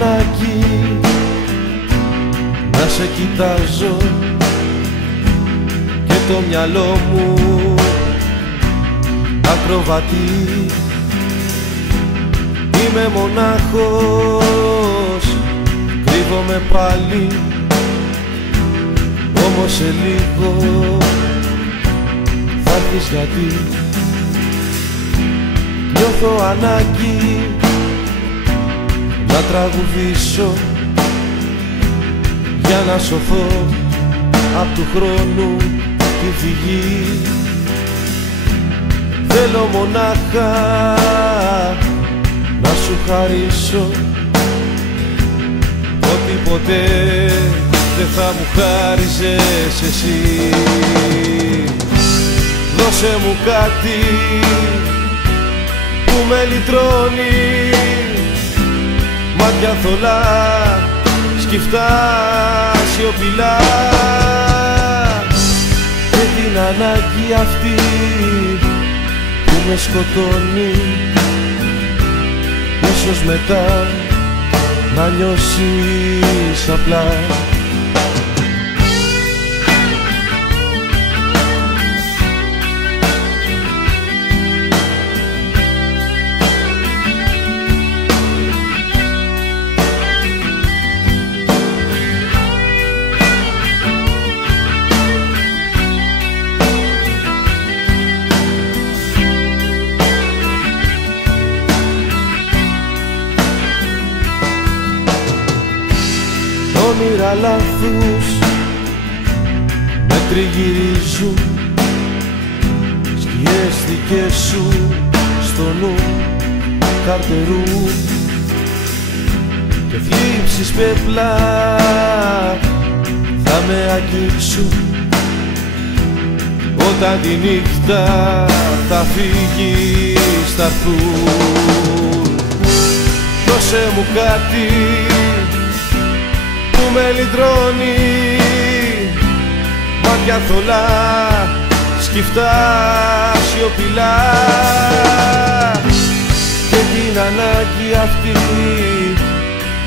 ανάγκη να σε κοιτάζω και το μυαλό μου ακροβατεί. Είμαι μονάχος, κρύβομαι πάλι, όμως σε λίγο θα έρθεις γιατί νιώθω ανάγκη να τραγουδήσω για να σωθώ απ' του χρόνου τη φυγή. Θέλω μονάχα να σου χαρίσω ό,τι ποτέ δεν θα μου χάριζες εσύ. Δώσε μου κάτι που με λυτρώνει, μάτια θολά, σκυφτά, σιωπηλά, και την ανάγκη αυτή που με σκοτώνει, ίσως μετά να νιώσεις απλά. Όνειρα λάθους με τριγυρίζουν, σκιές δικές σου στο νου καρτερού, και θλίψεις πέπλα θα με αγγίξουν όταν τη νύχτα θα φύγεις, θα έρθουν. Δώσε μου κάτι που με λυτρώνει, μάτια θολά, σκυφτά, σιωπηλά, και την ανάγκη αυτή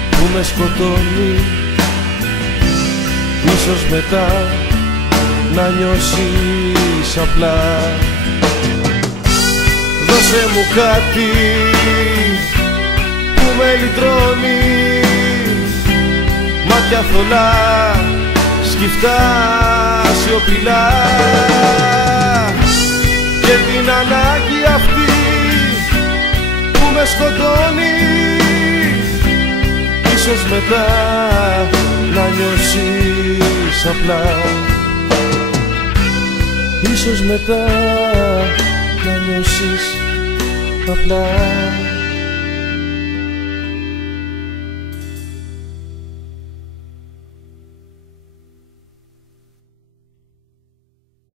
που με σκοτώνει, ίσως μετά να νιώσεις απλά. Δώσε μου κάτι που με λυτρώνει, μάτια θολά, σκυφτά, σιωπηλά, και την ανάγκη αυτή που με σκοτώνει, ίσως μετά να νιώσεις απλά. Ίσως μετά να νιώσεις απλά.